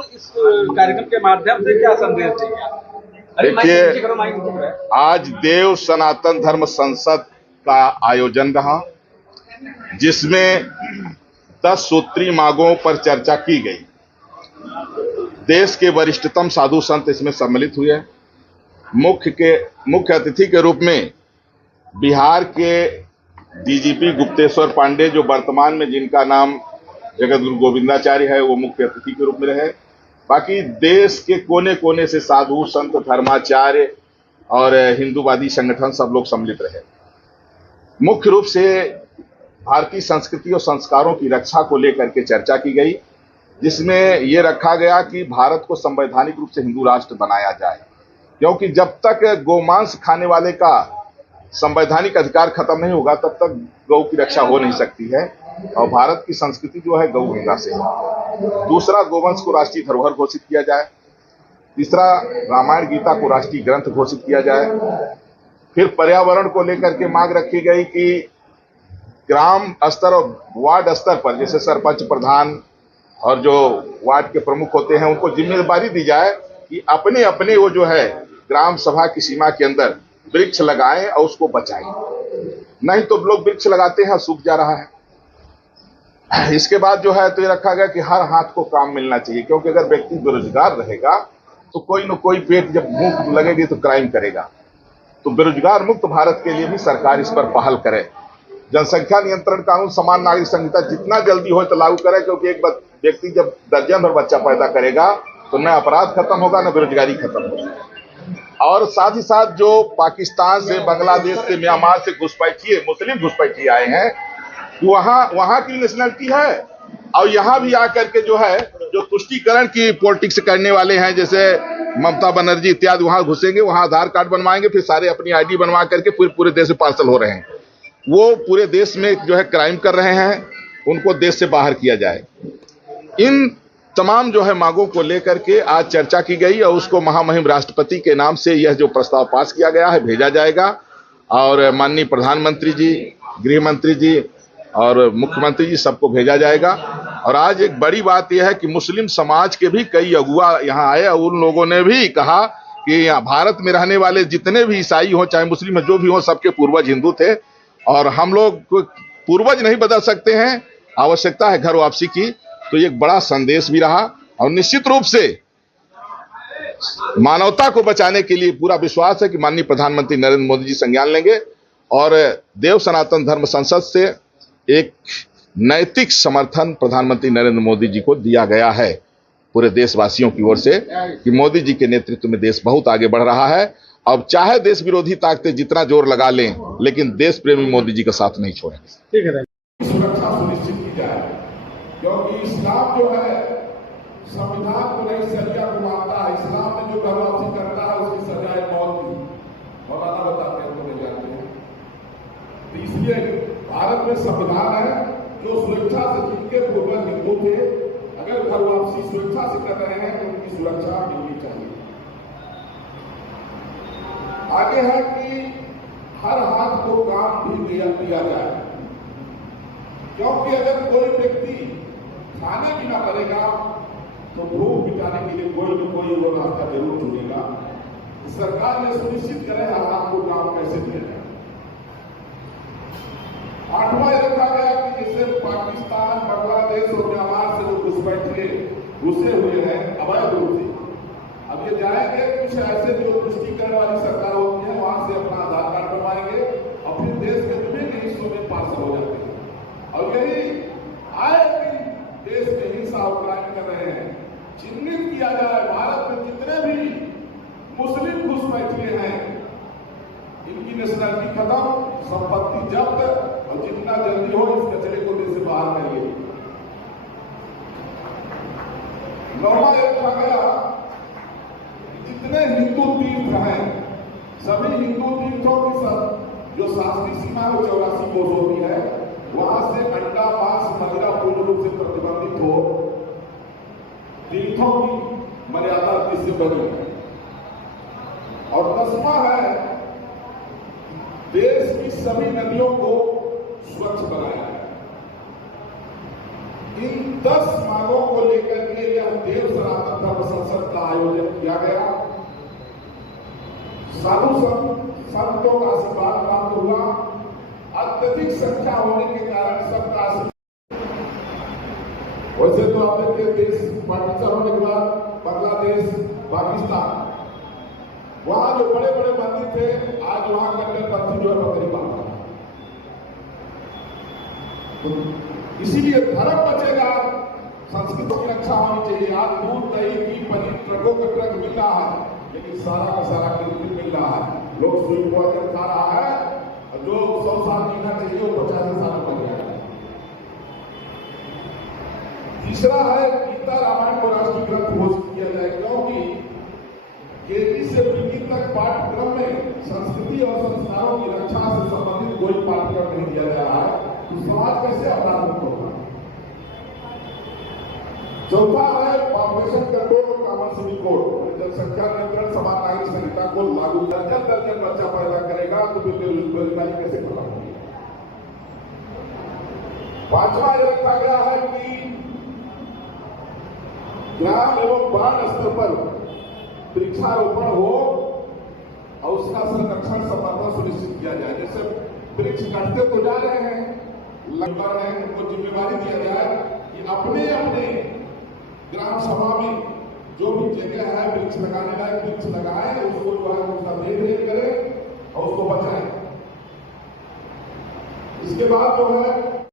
और इस कार्यक्रम के माध्यम से क्या संदेश देंगे? देखिए, आज देव सनातन धर्म संसद का आयोजन रहा, जिसमें 10 सूत्री मांगों पर चर्चा की गई। देश के वरिष्ठतम साधु संत इसमें सम्मिलित हुए। मुख्य अतिथि के रूप में बिहार के डीजीपी गुप्तेश्वर पांडे, जो वर्तमान में जिनका नाम जगत गुरु गोविंदाचार्य है, वो मुख्य अतिथि के रूप में रहे। बाकी देश के कोने कोने से साधु संत, धर्माचार्य और हिंदूवादी संगठन सब लोग सम्मिलित रहे। मुख्य रूप से भारतीय संस्कृति और संस्कारों की रक्षा को लेकर के चर्चा की गई, जिसमें ये रखा गया कि भारत को संवैधानिक रूप से हिंदू राष्ट्र बनाया जाए, क्योंकि जब तक गोमांस खाने वाले का संवैधानिक अधिकार खत्म नहीं होगा तब तक गौ की रक्षा हो नहीं सकती है। और भारत की संस्कृति जो है गौ हत्या से है। दूसरा, गोवंश को राष्ट्रीय धरोहर घोषित किया जाए। तीसरा, रामायण गीता को राष्ट्रीय ग्रंथ घोषित किया जाए। फिर पर्यावरण को लेकर के मांग रखी गई कि ग्राम स्तर और वार्ड स्तर पर, जैसे सरपंच, प्रधान और जो वार्ड के प्रमुख होते हैं, उनको जिम्मेदारी दी जाए कि अपने अपने वो जो है ग्राम सभा की सीमा के अंदर वृक्ष लगाएं और उसको बचाएं। नहीं तो लोग वृक्ष लगाते हैं, सूख जा रहा है। इसके बाद जो है तो ये रखा गया कि हर हाथ को काम मिलना चाहिए, क्योंकि अगर व्यक्ति बेरोजगार रहेगा तो कोई न कोई पेट जब भूख लगेगी तो क्राइम करेगा। तो बेरोजगार मुक्त भारत के लिए भी सरकार इस पर पहल करे। जनसंख्या नियंत्रण कानून, समान नागरिक संहिता जितना जल्दी हो तो लागू करे, क्योंकि एक व्यक्ति जब दर्जन भर बच्चा पैदा करेगा तो न अपराध खत्म होगा, न बेरोजगारी खत्म होगी। और साथ ही साथ जो पाकिस्तान से, बांग्लादेश से, म्यांमार से घुसपैठिए, मुस्लिम घुसपैठिए आए हैं, वहां की नेशनलिटी है। और यहाँ भी आकर के जो है जो तुष्टीकरण की पॉलिटिक्स करने वाले हैं, जैसे ममता बनर्जी इत्यादि, वहां घुसेंगे, वहां आधार कार्ड बनवाएंगे, फिर सारे अपनी आईडी बनवा करके पूरे देश में पार्सल हो रहे हैं। वो पूरे देश में जो है क्राइम कर रहे हैं, उनको देश से बाहर किया जाए। इन तमाम जो है मांगों को लेकर के आज चर्चा की गई और उसको महामहिम राष्ट्रपति के नाम से यह जो प्रस्ताव पास किया गया है भेजा जाएगा। और माननीय प्रधानमंत्री जी, गृह मंत्री जी और मुख्यमंत्री जी सबको भेजा जाएगा। और आज एक बड़ी बात यह है कि मुस्लिम समाज के भी कई अगुआ यहाँ आए और उन लोगों ने भी कहा कि यहाँ भारत में रहने वाले जितने भी ईसाई हों, चाहे मुस्लिम हो, जो भी हों, सबके पूर्वज हिंदू थे और हम लोग पूर्वज नहीं बदल सकते हैं, आवश्यकता है घर वापसी की। तो ये एक बड़ा संदेश भी रहा और निश्चित रूप से मानवता को बचाने के लिए पूरा विश्वास है कि माननीय प्रधानमंत्री नरेंद्र मोदी जी संज्ञान लेंगे और देव सनातन धर्म संसद से एक नैतिक समर्थन प्रधानमंत्री नरेंद्र मोदी जी को दिया गया है पूरे देशवासियों की ओर से कि मोदी जी के नेतृत्व में देश बहुत आगे बढ़ रहा है। अब चाहे देश विरोधी ताकतें जितना जोर लगा लें, लेकिन देश प्रेमी मोदी जी का साथ नहीं छोड़ेंगे। ठीक है, सुरक्षा सुनिश्चित की जाए, क्योंकि इस्लाम जो है संविधान को नहीं, शरिया को मानता है। इस्लाम में जो घरवासी करता है उसकी सजा है मौत की। मौलाना बताते हैं, तो जानते हैं। तो इसलिए भारत में संविधान है जो सुरक्षा से, जिनके पूर्वज हिंदू थे, अगर घर वापसी सुरक्षा से कर रहे हैं तो उनकी सुरक्षा मिलनी चाहिए। आगे है कि हर हाथ को काम भी दिया जाए, क्योंकि अगर कोई व्यक्ति खाने भी ना करेगा तो भूख मिटाने के लिए कोई न कोई वो रास्ता जरूर चुनेगा। सरकार ने सुनिश्चित करे हर हाथ को काम कैसे दिया जाए। 8वां रखा गया कि जैसे पाकिस्तान, बांग्लादेश और म्यांमार से जो घुसपैठिए घुसे हुए हैं अवैध रूप से, अब ये जाएंगे कुछ ऐसे जो तुष्टीकरण वाली सरकार होती है, वहां से अपना आधार कार्ड बनवाएंगे और फिर देश के विभिन्न हिस्सों में पार्सल हो जाते हैं। और यही आए दिन देश में हिंसा और क्राइम कर रहे हैं। चिन्हित किया जाए भारत में जितने भी मुस्लिम घुसपैठिए हैं, इनकी नेशनलिटी खत्म, संपत्ति जब्त, और जितना जल्दी हो इस कचरे को देश से बाहर करिए। 9वां रखा गया जितने हिंदू तीर्थ हैं, सभी हिंदू तीर्थों की जो शास्त्रीय सीमा है 84 कोस होती है, वहां से अंडा, मांस, मदिरा पूर्ण रूप से प्रतिबंधित हो। तीर्थों की मर्यादा किससे बनी है। और 10वां है देश की सभी नदियों को स्वच्छ बनाया है। इन 10 मांगों को लेकर के यह देव सनातन आयोजन किया गया। साधु संतों का आशीर्वाद प्राप्त हुआ। अत्यधिक संख्या होने के कारण सबका आशीर्वाद। वैसे तो आप देखिए देश पाकिस्तान होने के बाद बांग्लादेश, पाकिस्तान, वहां जो बड़े बड़े मंदिर थे आज वहां कट्टरपंथी जो है बकरी बांध रहा है। इसीलिए धर्म बचेगा, संस्कृति की रक्षा होनी चाहिए। आज दूध, दही, घी, पनीर ट्रकों का ट्रक मिल रहा है, लेकिन सारा का सारा कृत्रिम मिल रहा है। लोग स्वीट पॉइजन खा रहा है, जो 100 साल जीना चाहिए वो 50 साल में बच जाएगा। तीसरा है गीता रामायण को राष्ट्रीय ग्रंथ घोषित किया जाए, क्योंकि केजी से पीजी तक पाठ्यक्रम में संस्कृति और संस्कारों की रक्षा से संबंधित कोई पाठ्यक्रम नहीं दिया जा रहा है, तो समाज कैसे अपराध मुक्त होगा। चौथा है पॉपुलेशन कंट्रोल और कॉमन सिविल कोड, जनसंख्या नियंत्रण समान नागरिक संहिता को लागू। दर्जन दर्जन बच्चा पैदा करेगा तो बेरोजगारी कैसे खत्म होगी। पांचवा ये रखा गया है कि ग्राम एवं वार्ड स्तर पर वृक्षारोपण हो और उसका संरक्षण संवर्धन सुनिश्चित किया जाए। जैसे वृक्ष काटते तो जा रहे हैं, लगभग है, उनको जिम्मेवारी दिया जाए कि अपने अपने ग्राम सभा में जो भी जगह है वृक्ष लगाने लायक वृक्ष लगाए, उसको जो है उसका देखरेख करें और उसको बचाएं। इसके बाद जो है